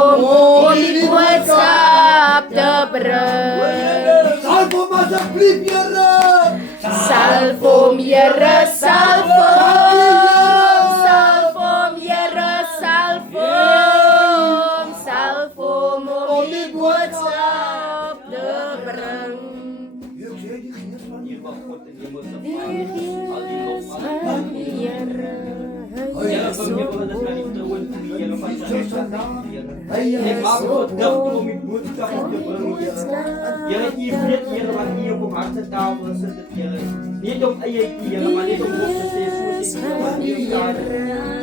om die boodskap te bring. Salf hom asseblief, Here. Salf hom, Here, salf hom. Salf hom, Here, salf hom. Salf hom om die boodskap te bring. Ek sê die gees van Hier mag God in hemel se Die Vader, al die lof, gees al die van die Here. Here, kom jy wil dat my liefde woon in die Here van sy Hy Ek maak God dag om die boodskap te bring, Here. Here, U weet, Here, wat U op ons harte tafel sit, Here. Nie om eie Here, maar net om ons te sê, soos die Here wat U staat.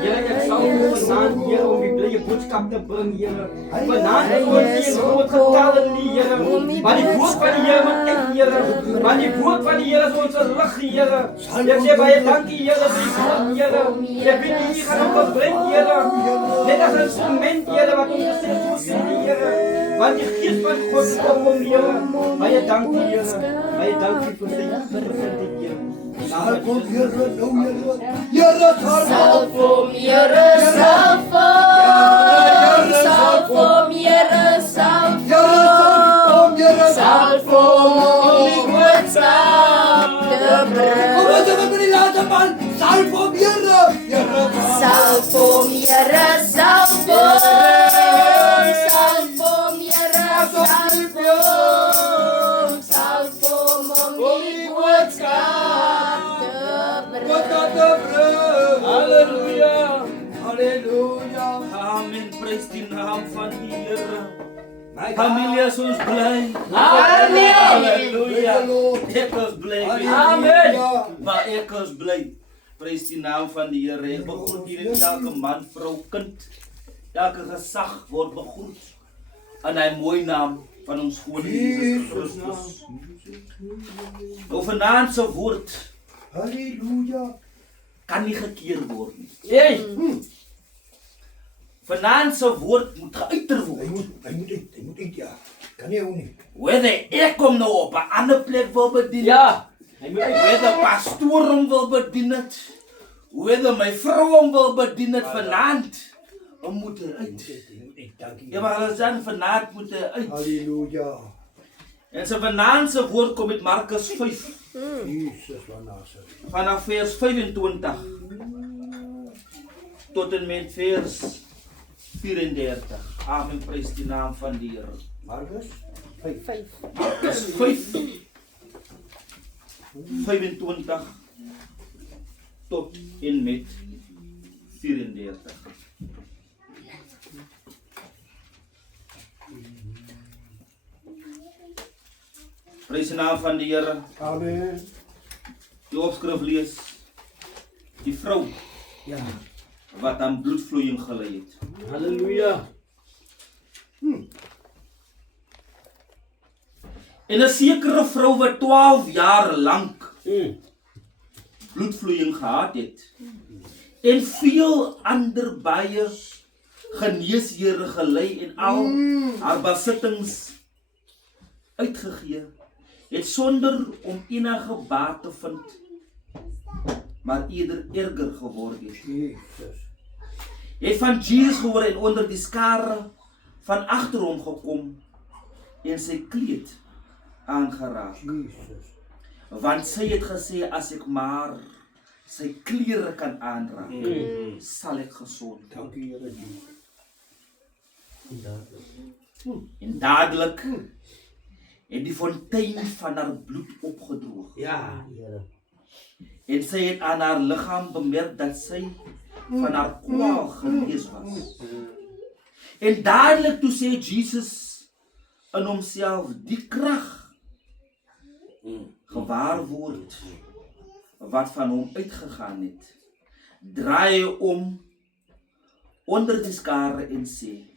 Here, ek sal U vanaand, Here, om die blye boodskap te bring, Here. Vanaand is ons nie in groot getalle nie, Here. Maar die woord van die Here moet uit, Here. Maar die woord van die Here is ons lig, Here. Ek sê baie dankie, Here, vir die woord, Here. Ek weet nie, U gaan hom gebruik, Here. Net as 'n instrument, Here, wat ons sê, soos die Here. Want die gees van God kom om, Here. Baie dankie, Here. Baie dankie vir die Here. salf hom, Here, nou, Here. Here, Salf hom, Here, salf hom. Salf hom, Here, salf hom. Salf hom om die boodskap te bring. Kom ons doen die laaste man. Salf hom, Here. Salf hom, Here, salf hom. Salf hom, Here, salf hom. Salf hom om die boodskap te bring. Halleluja. Halleluja. Amen. Prys die naam van die Here. Familie is ons bly. Amen. Halleluja. Ek is bly. Amen. Maar ek is bly. Prys die naam van die Here. Ek begroet hier elke man, vrou, kind. Elke gesag word begroet aan hy mooi naam van ons Koning Jesus Christus. Nou vanaand se woord Halleluja. kan nie gekeer word nie. Vanaand se woord moet geuiter word. Hy moet uit, ja. Kan nie hou nie. Whether ek kom nou op 'n ander plek wil bedien. Ja. Whether pastoor hom wil bedien het. Whether my vrou hom wil bedien het vanaand. Hom moet hy uit. Dankie. Ja, maar hulle sê vanaand moet hy uit. Halleluja. En so vanaand se woord kom met Markus 5 Jesus van Nazareth. vanaf vers 25 tot en met vers 34. Amen, prys die naam van die Here. Markus 5. Markus 5 25 tot en met 34. Prys die naam van die Here. Amen. Die opskrif lees: die vrou Ja. wat aan bloedvloeiing gely het. Halleluja. En 'n sekere vrou wat 12 jaar lank bloedvloeiing gehad het en veel ander baie geneeshere gelei en al haar besittings uitgegee het sonder om enige baat te vind, maar eerder erger geword het. Jesus. Het van Jesus gehoor en onder die skare van agter hom gekom en sy kleed aangeraak. Jesus. Want sy het gesê, as ek maar sy klere kan aanraak, sal ek gesond. Dankie, Here Jesus. En dadelik het die fontein van haar bloed opgedroog. Ja, Here. En sy het aan haar liggaam bemerk dat sy van haar kwaal genees was. En dadelik toe sê Jesus in homself die krag gewaar word wat van hom uitgegaan het, draai hy om onder die skare en sê,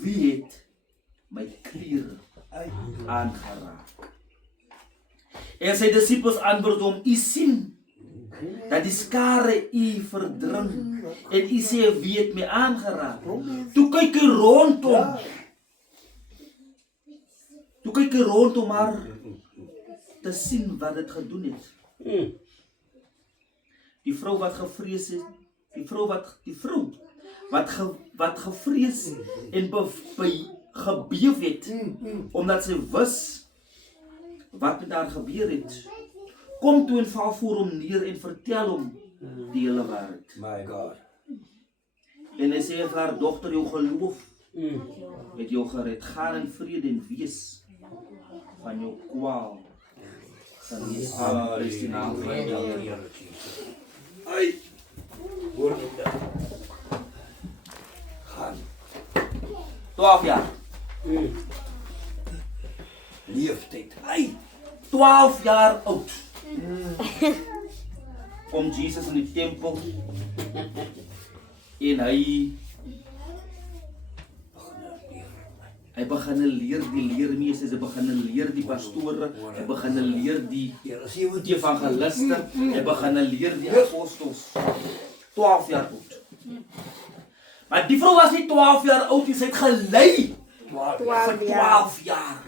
wie het my klere aangeraak? En sy disippels antwoord hom, u sien dat die skare u verdring en u sê, wie het my aangeraak? Toe kyk hy rondom. Toe kyk hy rondom haar te sien wat dit gedoen het. Die vrou wat gevrees het, die vrou wat gevrees en gebeef het, omdat sy wis wat met haar gebeur het, kom toe en val voor hom neer en vertel hom die hele waarheid. My God. En hy sê vir haar dogter, jou geloof het jou gered, gaan in vrede en wees van jou kwaal. Prys die naam van die Here. Ai. Hoor dit. Gaan. 12 jaar. Leeftijd. Ai. 12 jaar oud. Kom Jesus in die tempel. En hy begin leer die leermeesters, hy begin leer die pastore, hy begin leer die evangeliste, hy begin leer die apostels. 12 jaar oud. Maar die vrou was nie 12 jaar oud, sy het gelei vir 12 jaar.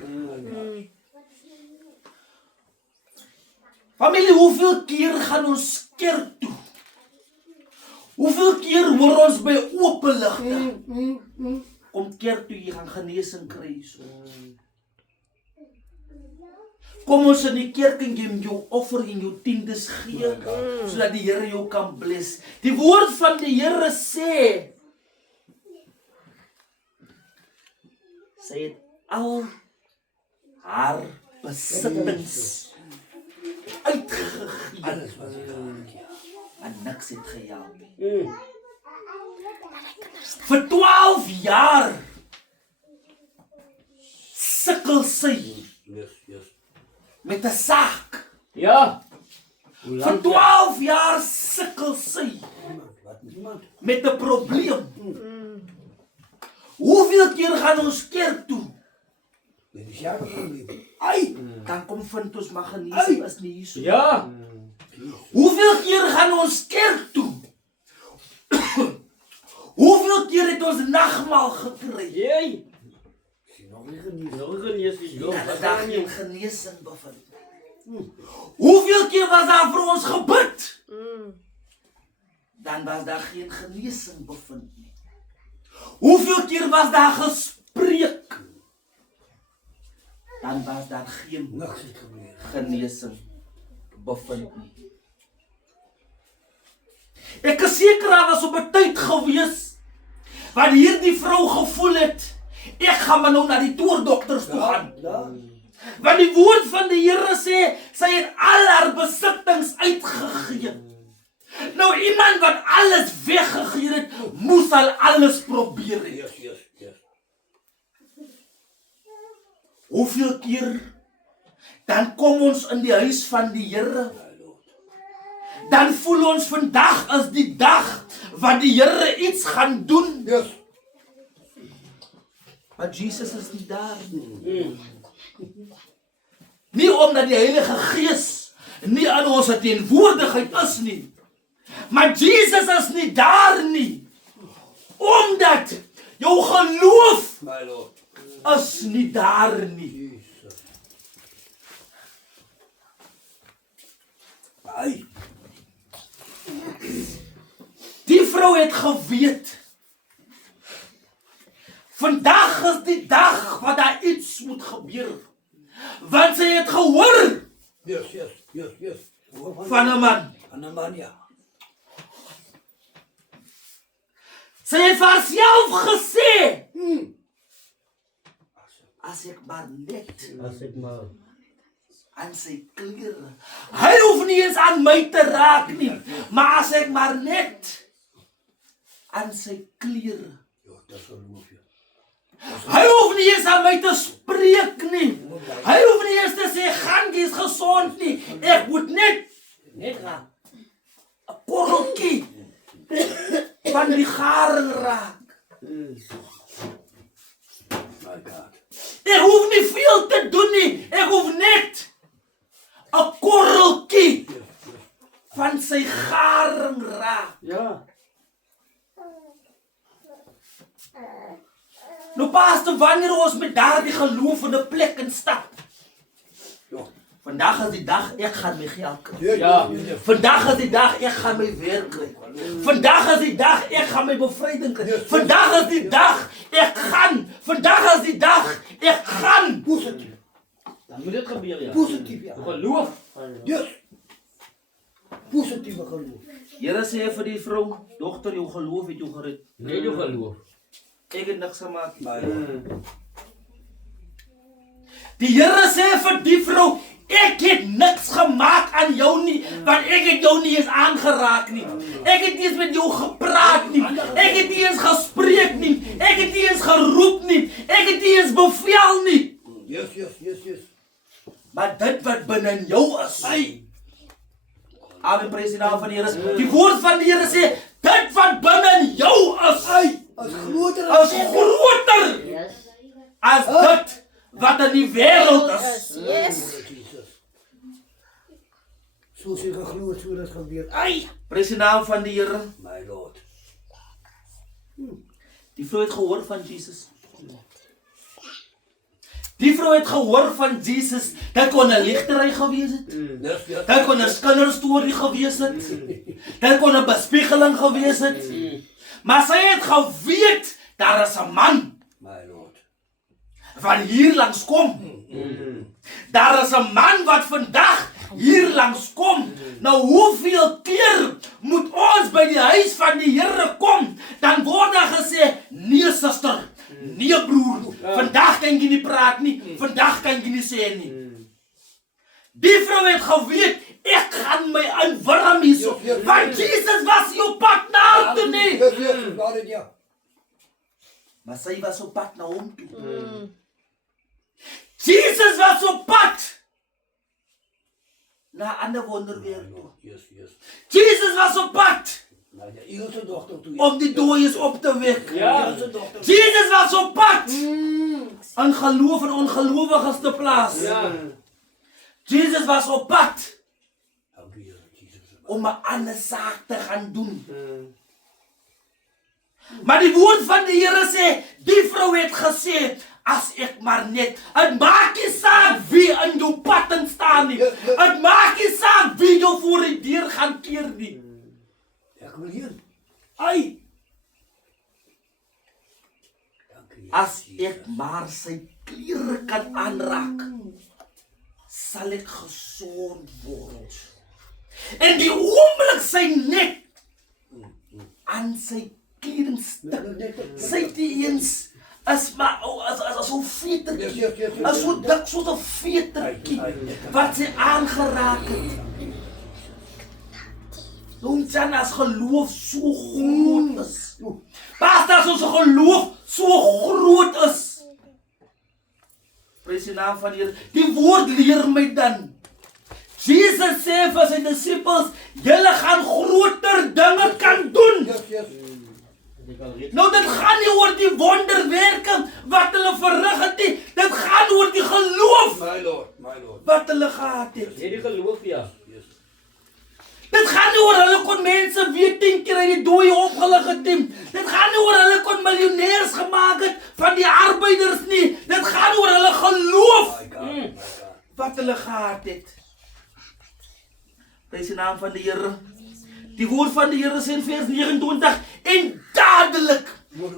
Familie, hoeveel keer gaan ons kerk toe? Hoeveel keer hoor ons by openligte? Kom kerk toe, jy gaan genesing kry. Kom ons in die kerk en jy jou offer en jou tiendes gee, sodat die Here jou kan bless. Die woord van die Here sê, sy het al haar besittings uitgegee. Alles wat sy gehad het. En niks het gehelp nie. Vir 12 jaar sukkel sy met 'n saak. Ja. Vir 12 jaar sukkel sy Wat met iemand? met 'n probleem. Hoeveel keer gaan ons kerk toe? Dit is jou probleem. Ai, dan kom vind ons maar genesing is nie hier so. Ja. Hoeveel keer gaan ons kerk toe? Hoeveel keer het ons nagmaal gekry? Jy. Nog nie geniet. Nog genees is jong. En dat daar geen genesing bevind. Hoeveel keer was daar vir ons gebid? Dan was daar geen genesing bevind nie. Hoeveel keer was daar gespreek? Dan was daar geen Niks het gebeur. genesing bevind nie. Ek is seker daar was op 'n tyd gewees wat hierdie vrou gevoel het, ek gaan maar nou na die toordokters toe gaan. Ja. Want die woord van die Here sê, sy het al haar besittings uitgegee. Nou iemand wat alles weggegee het, moes al alles probeer het. Yes. Hoeveel keer dan kom ons in die huis van die Here, dan voel ons vandag is die dag wat die Here iets gaan doen. Yes. Maar Jesus is nie daar nie. Nie omdat die Heilige Gees nie aan ons teenwoordigheid is nie. Maar Jesus is nie daar nie. Omdat jou geloof My Lord. is nie daar nie. Jesus. Ai. Die vrou het geweet. Vandag is die dag wat daar iets moet gebeur. Want sy het gehoor Yes. van 'n man. Van 'n man, ja. Sy het vir haarself gesê, as ek maar net As ek maar. aan sy klere. Hy hoef nie eens aan my te raak nie, maar as ek maar net aan sy klere. Ja, dat geloof je. Hy hoef nie eens aan my te spreek nie. Hy hoef nie eens te sê, gaan jy is gesond nie. Ek moet net raak. 'n korreltjie van die garing raak. My God. Ek hoef nie veel te doen nie. Ek hoef net 'n korreltjie van sy garing raak. Ja. Nou pastor, wanneer ons met daardie geloof in 'n plek instap, Ja. Vandaag is die dag, ek gaan my geld kry. Ja. Vandaag is die dag, ek gaan my werk kry. Vandaag is die dag, ek gaan my bevryding kry. Vandaag is die dag, ek gaan. Vandaag is die dag, ek gaan. Positief. Dan moet dit gebeur, ja. Positief, ja. Geloof. Yes. Positieve geloof. Here sê vir die vrou, dogter, jou geloof het jou gered. Net jou geloof. Ek het niks gemaak nie. My Lord. Die Here sê vir die vrou, ek het niks gemaak aan jou nie, want ek het jou nie eens aangeraak nie. Ek het nie eens met jou gepraat nie. Ek het nie eens gespreek nie. Ek het nie eens geroep nie. Ek het nie eens beveel nie. Yes, yes, yes, yes. Maar dit wat binne in jou is, Amen, prys die naam van die Here. Die woord van die Here sê, dit wat binne in jou is, As groter is groter as dit wat in die wêreld is. Yes. Jesus. Soos jy geglo het, so dit gebeur. Prys die naam van die Here. My Lord. Die vrou het gehoor van Jesus. Die vrou het gehoor van Jesus. Dit kon 'n ligtery gewees het. Yes, yes. Dit kon 'n kinderstorie gewees het. Dit kon 'n bespiegeling gewees het. Maar sy het geweet, daar is 'n man My Lord. wat hier langs kom. Daar is 'n man wat vandag hier langs kom. Nou hoeveel keer moet ons by die huis van die Here kom? Dan word daar gesê, nee suster, nee broer, vandag kan jy nie praat nie, vandag kan jy nie sê nie. Die vrou het geweet, ek gaan my inwurm hierso, want Jesus was nie op pad na haar toe nie. Yes, yes, waar het jy? Maar sy was op pad na hom toe. Jesus was op pad na 'n ander wonderwerk toe. Yes, yes. Jesus was op pad Na die Engelse dochter toe. om die dooies op te wek. Ja. Engelse dochter. Jesus was op pad in geloof en ongelowiges te plaas. Ja. Jesus was op pad Dank u, Heer Jesus. om 'n ander saak te gaan doen. Maar die woord van die Here sê, die vrou het gesê, as ek maar net, het maak nie saak wie in jou pad in staan nie. Het maak nie saak wie jou voor die deur gaan keer nie. Ek wil hier. Dank u, Heer As Jesus. ek maar sy klere kan aanraak, sal ek gesond word. En die oomblik sy net aan sy kledingstuk, sy die eens is maar as so vetertjie, Yes, yes, yes, yes. as so dik soos 'n vetertjie wat sy aangeraak het. Ons dan as geloof so groot is. Pas as ons geloof so groot is. Prys die naam van die Here. Die woord leer my dan. Jesus sê vir sy disippels, julle gaan groter dinge kan doen. Yes, yes. Nou dit gaan nie oor die wonderwerke wat hulle verrig het nie. Dit gaan oor die geloof My Lord, my Lord. wat hulle gehad het. Net die geloof, ja. Yes. Dit gaan nie oor hulle kon mense weer 10 keer uit die dooie opgelig het nie. Dit gaan nie oor hulle kon miljonêers gemaak het van die arbeiders nie. Dit gaan oor hulle geloof My God, my God. wat hulle gehad het. Prys die naam van die Here. Die woord van die Here sê in vers 29, en dadelik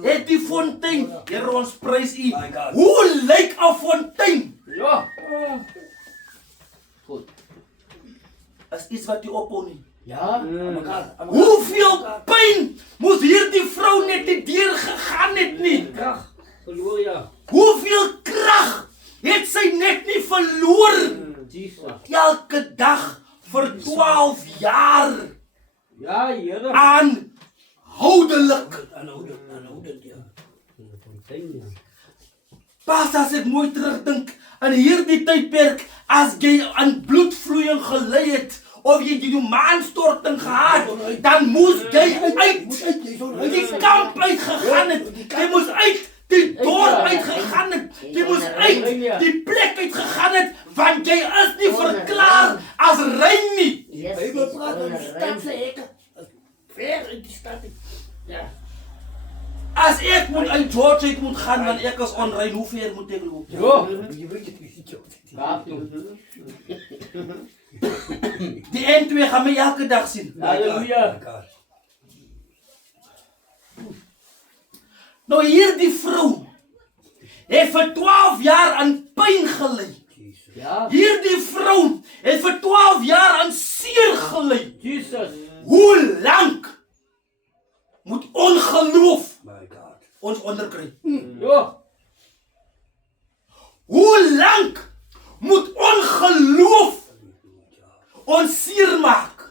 het die fontein, Here ons prys U. My God. Hoe lyk 'n fontein? Ja. Goed. Is iets wat jy ophou nie. Ja. Mekaar, aan mekaar. Hoeveel pyn moes hierdie vrou net die deur gegaan het nie? Krag. Geloof, ja. Hoeveel krag het sy net nie verloor? Jesus. Elke dag vir 12 jaar Ja, Here. aanhoudelik. Aanhoudend, ja. Pas as ek mooi terugdink aan hierdie tydperk, as jy aan bloedvloeiing gelei het of jy die maanstorting gehad, dan moes jy uit die kamp uitgegaan het. Jy moes uit die dorp uitgegaan het. Jy moes uit die plek uitgegaan het, want jy is nie verklaar as rein nie. Yes. Bybel praat van Yes. stadse hekke. Ver in die stad. Ja. As ek moet uit George uit moet gaan, want ek is onrein, hoe ver moet ek loop? Jo. Jy weet dit. Kaap toe. Die N2 gaan my elke dag sien. Halleluja. Nou hierdie vrou het vir 12 jaar aan pyn gely. Ja. Hierdie vrou het vir 12 jaar aan seer gely. Jesus. Hoe lank moet ongeloof My God. ons onderkry? Ja. Hoe lank moet ongeloof ons seer maak?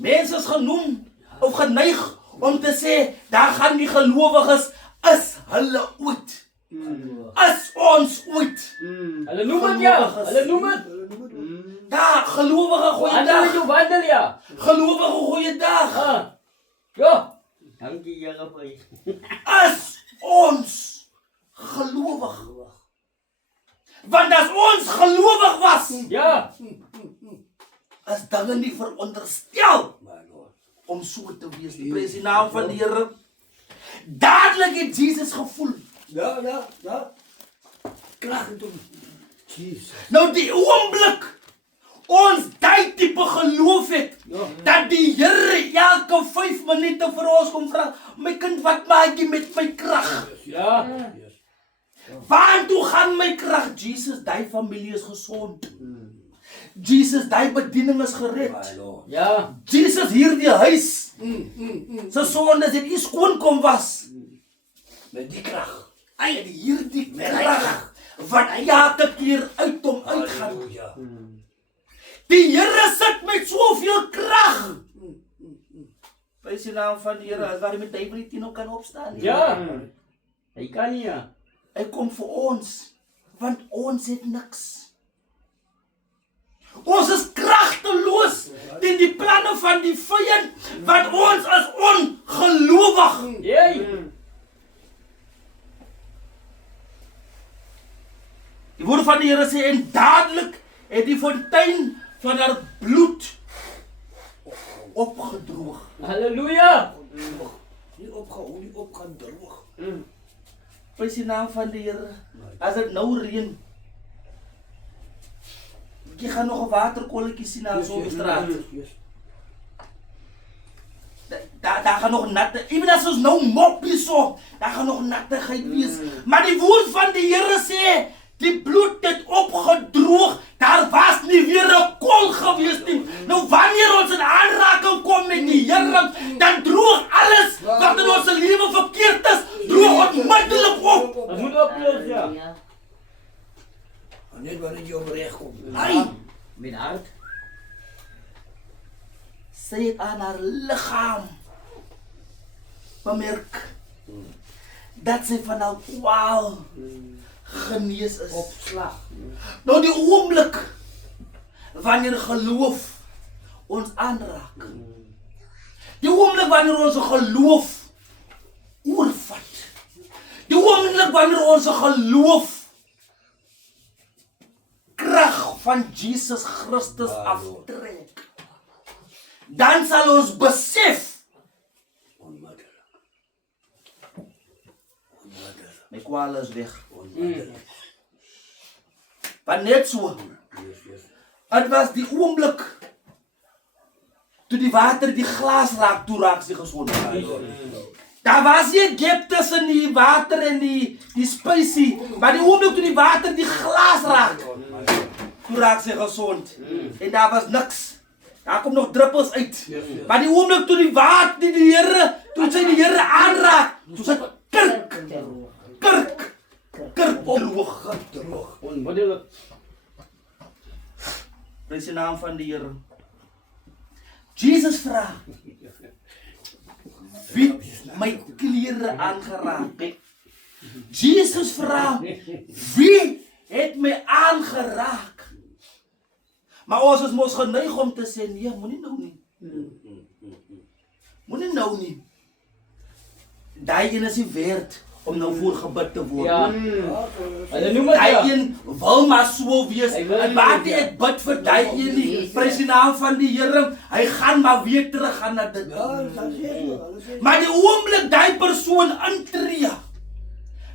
Mense is genoem of geneig om te sê, daar gaan die gelowiges, is hulle ooit. Is ons ooit. Hulle noem het ja. Hulle noem het. Ja, gelowige goeie Wandel dag. jy wandel ja. Gelowige goeie dag. Ah. Ja. Dankie Here vir jy. Is ons gelowig. Want as ons gelowig was, Ja. is dinge nie veronderstel My Lord. om so te wees. Die prys die naam van die Here. Dadelik het Jesus gevoel. Ja. Krag in hom. Jesus. Nou die oomblik ons daai tipe geloof het, dat die Here elke 5 minute vir ons kom vra, my kind, wat maak jy met my krag? Ja. Waartoe gaan my krag? Jesus, daai familie is gesond. Jesus, daai bediening is gered. My Lord. Ja. Jesus, hierdie huis, sy sondes het nie skoon kom was. Met die krag. Hy het hierdie krag wat elke keer uit hom uitgaan. Halleluja. Die Here sit met soveel krag. Prys die naam van die Here, as waar hy met duiwel nie teen hom kan opstaan nie. Ja. Hy kan nie ja. Hy kom vir ons, want ons het niks. Ons is kragteloos teen die planne van die vyand, want ons is ongelowig. Jy. Die woord van die Here sê, en dadelik het die fontein van haar bloed opgedroog. Halleluja. Nie opgaan droog. Prys die naam van die Here. As dit nou reën, jy gaan nog 'n waterkolletjie sien daar so op die straat. Daar gaan nog natte, even as ons nou moppie so, daar gaan nog nattigheid wees. Maar die woord van die Here sê, die bloed het opgedroog, daar was nie weer 'n kol gewees nie. Nou wanneer ons in aanraking kom met die Here, dan droog alles wat in ons lewe verkeerd is, droog onmiddellik op. Ons moet oplos ja. Net wanneer jy opreg kom. Ai, Met hart. sy het aan haar liggaam bemerk dat sy van haar kwaal genees is. Opslag. Nou die oomblik wanneer geloof ons aanraak, die oomblik wanneer ons geloof oorvat, die oomblik wanneer ons geloof krag van Jesus Christus aftrek, dan sal ons besef, Onmiddellik. my kwaal is weg. Onmiddellik. Maar net so, Yes. het was die oomblik toe die water die glas raak, toe raak sy gesond. Daar was nie 'n gap tussen die water en die spysie, maar die oomblik toe die water die glas raak, toe raak sy gesond. En daar was niks. Daar kom nog druppels uit. Maar die oomblik toe die water, die Here, toe sy die Here aanraak, toe sy kerk opgedroog. Onmiddellik. Prys die naam van die Here. Jesus vra, wie het my klere aangeraak het? Jesus vra, wie het my aangeraak? Maar ons is mos geneig om te sê, nee, moenie nou nie. Moenie nou nie. Daai een is nie werd om nou voor gebid te word. Ja. Hulle noem het Daai ja. een wil maar so wees. Hy wil En nie maar weet, nie ja. ek bid vir daai een nie. Prys die naam van die Here. Hy gaan maar weer terug gaan na dit. Maar die oomblik daai persoon intree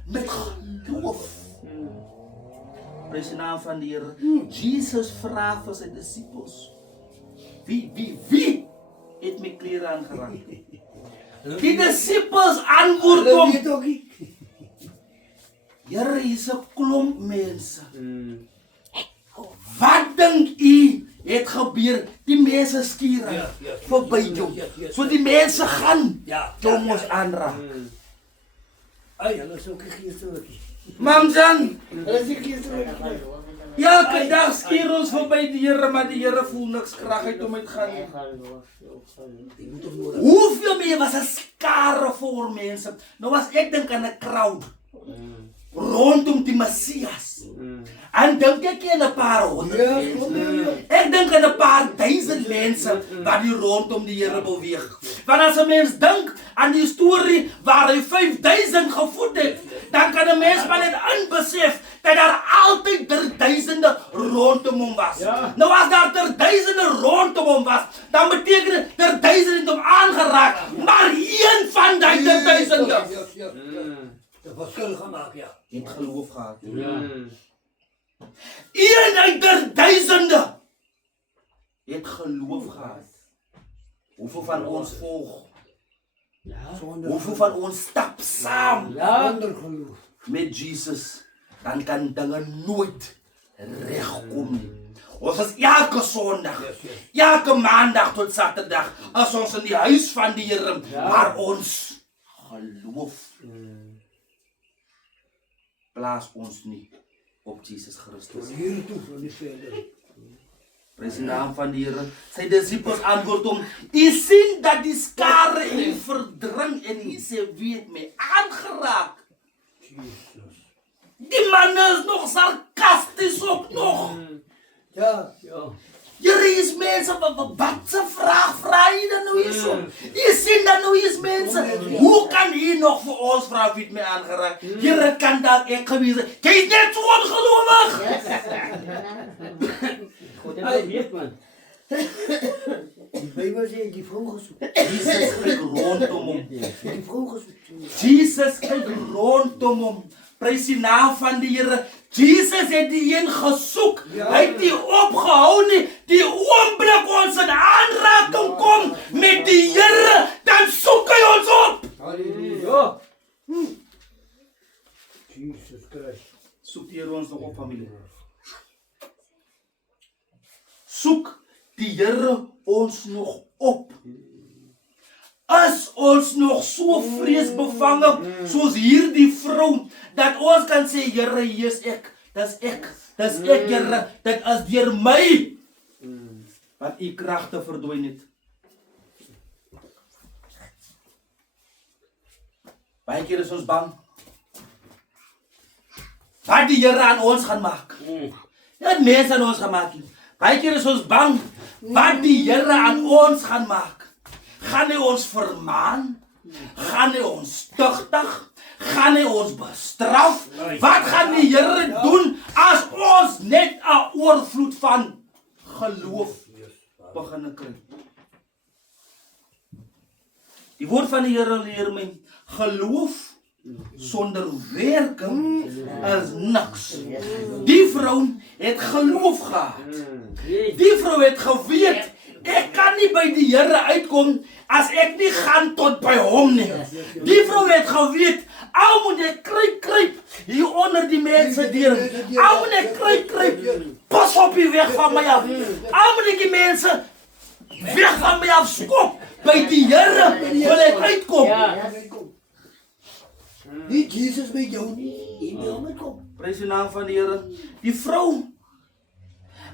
met geloof. Prys Prys die naam van die Here. Jesus vra vir sy disippels. Wie het my klere aangeraak? Die disippels antwoord Hulle hom. weet ook nie. Here, hier is 'n klomp mense. Wat dink u het gebeur? Die mense skuur Ja. verby jou. Ja. So die mense gaan Ja. jou ons aanraak. Ai, hulle is ook 'n geestelike. Mamjan, Hulle sê geestelike. elke dag skuur ons verby die Here, maar die Here voel niks krag uit om uit gaan. Die moet ons nodig. Hoeveel meer was 'n skare voor mense? Nou as ek dink aan 'n crowd rondom die Messias. En dink ek aan 'n paar honderd Ja, mense. kom hier. Ek dink aan 'n paar duisend mense wat hier rondom die Here beweeg. Want as 'n mens dink aan die storie waar hy 5000 gevoed het, dan kan 'n mens maar net inbesef dat daar altyd duisende rondom hom was. Ja. Nou as daar duisende rondom hom was, dan beteken dit duisende het hom aangeraak, maar een van die duisende Ja. De verskil gemaak, ja. het geloof gehad. Ja. Een uit duisende het geloof gehad. Hoeveel van ons volg? Sonder Hoeveel van ons stap saam Ander geloof. met Jesus? Dan kan dinge nooit regkom nie. Ons is elke Sondag, elke Maandag tot Saterdag, as ons in die huis van die Here, maar ons geloof plaas ons nie op Jesus Christus. Hier toe van die verder. Prys die naam van die Here. Sy disippels antwoord hom: "U sien dat die skare u verdring en u sê wie het my aangeraak?" Die man is nog sarkasties ook nog. Ja. Here is mense wat se vraag vra jy dan nou hierso? Jy sien dan nou is mense. Hoe kan jy nog vir ons vra wie het my aangeraak? Here kan dalk ek gewees het. Jy is net so ongelowig. God het het weet man. Die Bybel sê die vrou gesoek. Jesus kyk rondom hom. Die vrou gesoek. Jesus kyk rondom hom. Prys die naam van die Here. Jesus het die een gesoek. Hy het die opgehou nie. Die oomblik ons in aanraking kom met die Here, dan soek hy ons op. Halleluja. Jesus Christus. Soek die Here ons nog op, familie. Soek die Here ons nog op. Is ons nog so vreesbevange soos hierdie vrou, dat ons kan sê, Here, hier is ek. Dis ek, Here. Dit is deur my wat u kragte verdwyn het. Baie keer is ons bang wat die Here aan ons gaan maak. Ja, mense aan ons gaan maak. Baie keer is ons bang wat die Here aan ons gaan maak. Gaan hy ons vermaan? Gaan hy ons tugtig? Gaan hy ons bestraf? Wat gaan die Here doen as ons net 'n oorvloed van geloof begin kry? Die woord van die Here leer my, geloof sonder werking is niks. Die vrou het geloof gehad. Die vrou het geweet, ek kan nie by die Here uitkom as ek nie gaan tot by hom nie. Die vrou het geweet, al moet ek kruip hier onder die mense deur. Al moet ek kruip, pas op die weg van my af. Al moet ek die mense weg van my af skop. By die Here wil ek uitkom. Nie Jesus met jou nie. Jy moet hom uitkom. Prys die naam van die Here. Die vrou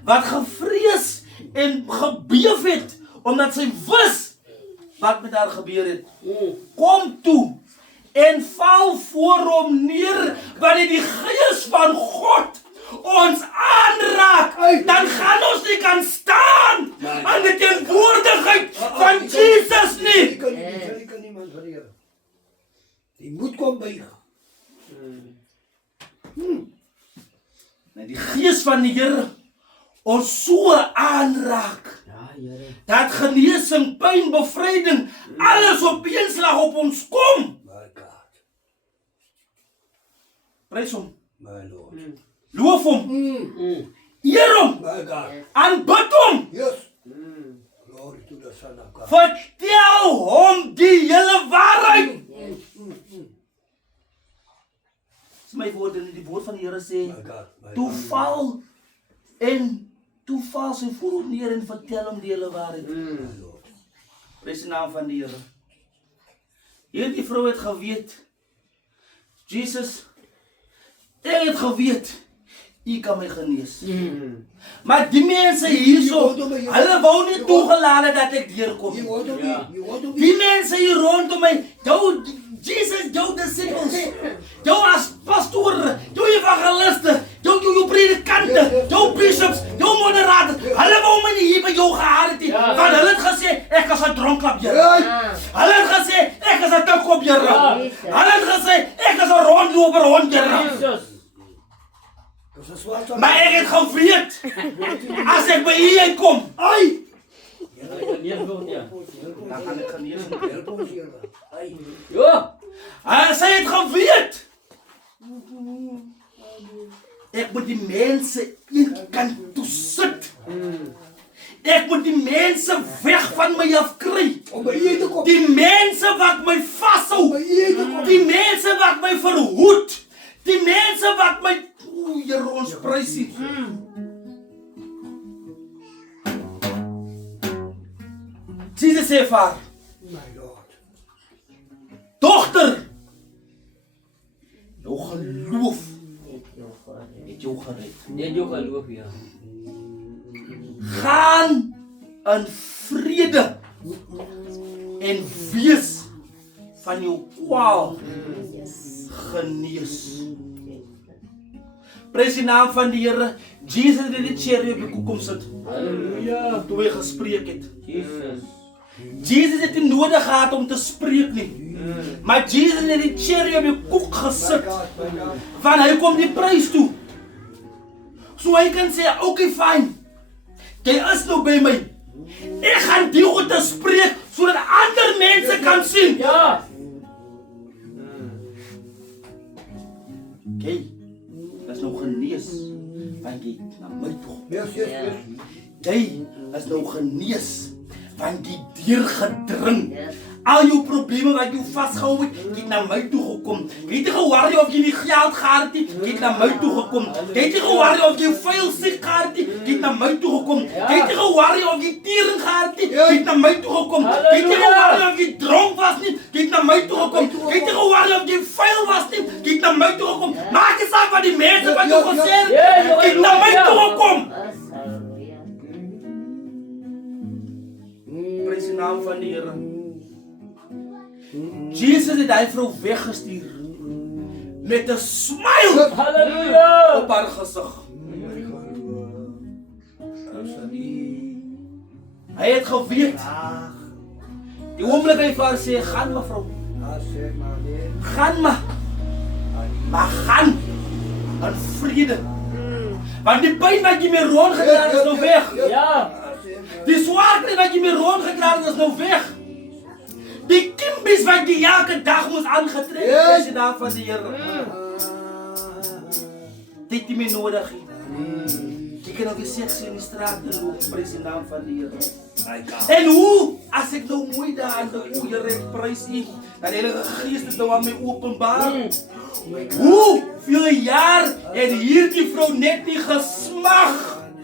wat gevrees en gebeef het omdat sy wis wat met haar gebeur het, kom toe en val voor hom neer wanneer die Gees van God ons aanraak, dan gaan ons nie kan staan aan die teenwoordigheid van Jesus nie. Die kan niemand van die Here. Die moet kom buig. Die Gees van die Here ons so aanraak, dat genesing, pyn, bevryding, alles op een slag op ons kom. My God. Prys hom. My Lord. Loof hom, eer hom, My God. aanbid hom. Yes. Glory to the Son of God. Vertel hom die hele waarheid. Dis my woorde en die woord van die Here sê, My God. My toe God. val sy voet neer en vertel hom die hele waarheid. Prys die naam van die Here. Hierdie vrou het geweet, Jesus, ek het geweet, U kan my genees. Maar die mense hierso, hulle wou nie toegelaat dat ek deurkom. You want to be? You want to be? Die mense hier rondom my, Jesus, jou disciples, jou as pastoor, jou evangeliste, jou predikante, jou bishops, jou moderators, hulle wou my nie hier by jou gehad het nie, want hulle het gesê, ek is 'n dronklap, Here. Hulle het gesê, ek is 'n tikkop, Here. Hulle het gesê, ek is 'n rondloper hond, Here. Maar ek het geweet, as ek by U uitkom, ai, dan gaan ek genees. Sy het geweet, ek moet die mense een kant toe sit. Ek moet die mense weg van my af kry. Die mense wat my vashou, die mense wat my verhoed, die mense wat my, Here, ons prys U. Jesus sê vir haar, My Lord. dogter, jou geloof het jou gered. Net jou geloof, ja. Gaan in vrede en wees van jou kwaal genees. Prys die naam van die Here. Jesus het die cherry op die koek kom sit. Halleluja. Toe hy gespreek het. Jesus. Jesus het nie nodig gehad om te spreek nie. Maar Jesus het die cherry op die koek gesit. Want hy kom die prys toe. So hy kan sê, okay, fine. Jy is nou by my. Ek gaan die goed te spreek, sodat ander mense kan sien. Ja. Okay, dat is nou genees. Want jy na my toe. Yes, yes, yes. Jy is nou genees. Want jy deurgedring. Al jou probleme wat jou vasgehou het, jy het na my toe gekom. Jy het nie geworry of jy nie geld gehad het nie, jy het na my toe gekom. Jy het nie geworry of jy vuil siek gehad het nie, jy het na my toe gekom. Jy het nie geworry of jy tering gehad het nie, jy het na my toe gekom. Jy het nie geworry of jy dronk was nie, jy het na my toe gekom. Jy het nie geworry of jy vuil was nie, jy het na my toe gekom. Maak nie saak wat die mense wat jou gesê het, jy het na my toe gekom. Prys die naam van die Here. Jesus het die vrou weggestuur met 'n smile Halleluja. op haar gesig. Hy het geweet. Die oomblik hy vir haar sê, gaan mevrou, gaan maar gaan in vrede. Want die pyn wat jy mee rondgedra het is nou weg. Ja. Die swaarte wat jy mee rondgedra het is nou weg. Die kimbies wat jy elke dag moes aangetrek het, is die naam van die Here. Dit nie meer nodig nie. Jy kan ook die seksie in die straat loop, prys die naam van die Here. En hoe, as ek nou mooi daar aan die Here ek prys U, dat die Heilige Gees dit nou aan my openbaar. Hoeveel jaar het hierdie vrou net nie gesmag?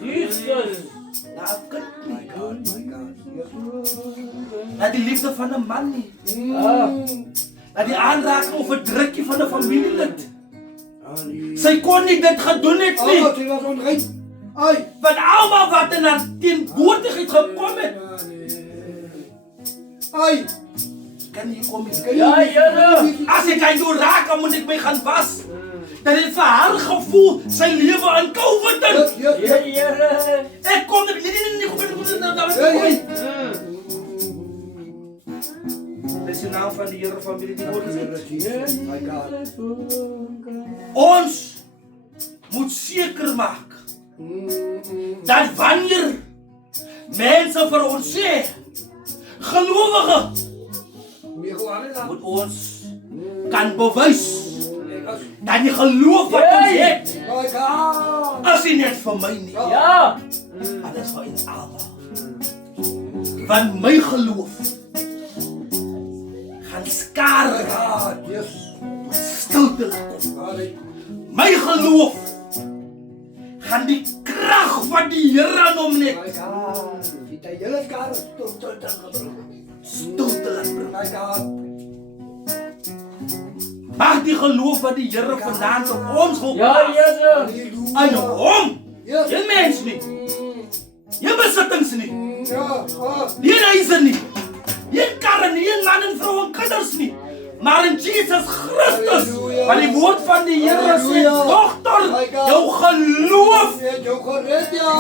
Jesus. Na 'n kind nie. Na die liefde van 'n man nie. Na die aanraking of 'n drukkie van 'n familielid. Sy kon nie dit gedoen het nie. Sy was onrein. Ai. Want almal wat in haar teenwoordigheid gekom het, Ai. kan nie kom nie. Ja, Here. As ek aan jou raak, dan moet ek my gaan was. Dat het vir haar gevoel, sy lewe in COVID in. Ja, Here. Ek kom nie, nee, kom. Dit is die naam van die Here familie die woord gesê. My God. Ons moet seker maak dat wanneer mense vir ons sê, gelowige, moet ons kan bewys dat die geloof wat ons het My God. As jy net vir my nie. Ja. Alles vir ons almal. Want my geloof gaan skare God, yes. stilte laat kom. Hallelujah. My geloof gaan die krag van die Here aan hom net My God. Dit is hele skare tot stilte laat bring. My God. Mag die geloof van die Here vandaan tot ons wil Ja, plaas. Here. Aan Hallelujah. hom. Yes. Geen mens nie. Geen besittings nie. Ja. Geen huise nie. Geen karre nie, geen man en vrou en kinders nie. Maar in Jesus Christus, Halleluja. want die woord van die Here sê, Halleluja. dogter, My God. jou geloof, Ja, jou gered, ja.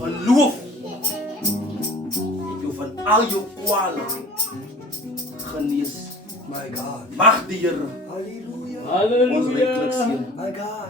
geloof, het jou van al jou kwale genees. My God. Mag die Here Hallelujah. ons ryklik Halleluja. seën. My God.